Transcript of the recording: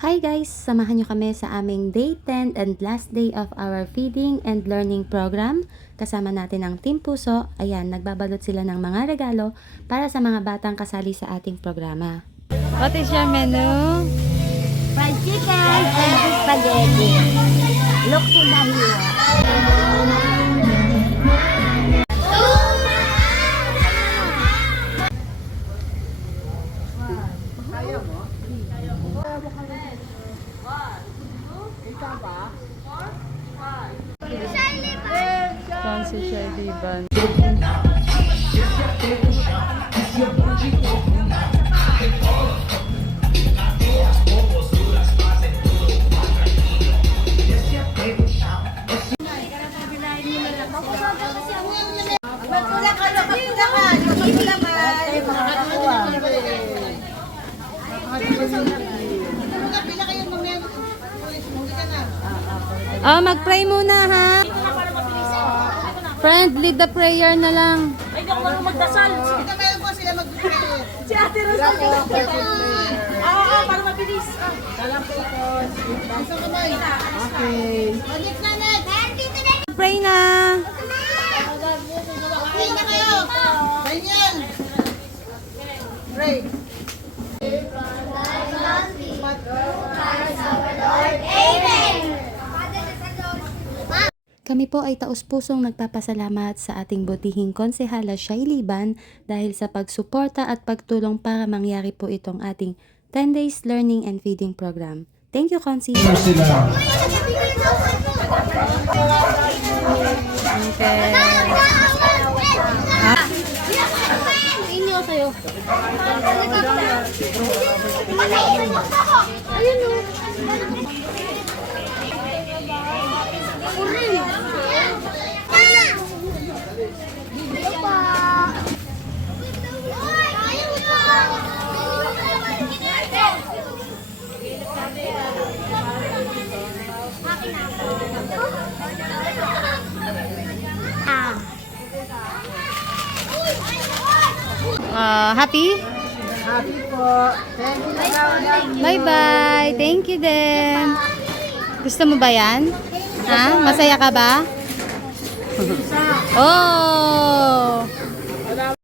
Hi guys! Samahan nyo kami sa aming day 10 and last day of our feeding and learning program. Kasama natin ang Team Puso. Ayan, nagbabalot sila ng mga regalo para sa mga batang kasali sa ating programa. What is your menu? Fried chicken and spaghetti. Look to the hiwa. Saan si Shelly Van? Mag-pray muna ha. Friend, lead the prayer na lang. Ay, hindi ako marunong magdasal. Ito meron po sila mag-pray. Si Ate Rose ang magdasal. Para mabilis. Salam po ito. Basta kamay. Okay. Next na next. Pray na. Pray na kayo. Daniel. Pray. Kami po ay taus-pusong nagpapasalamat sa ating butihing konsehala Shelly Van dahil sa pagsuporta at pagtulong para mangyari po itong ating 10 days learning and feeding program. Thank you, Consi. Okay. Inyo kayo. Ayun o. Happy? Happy po. Thank you. Bye-bye. Thank you din. Gusto mo ba yan? Ha? Masaya ka ba? Oh!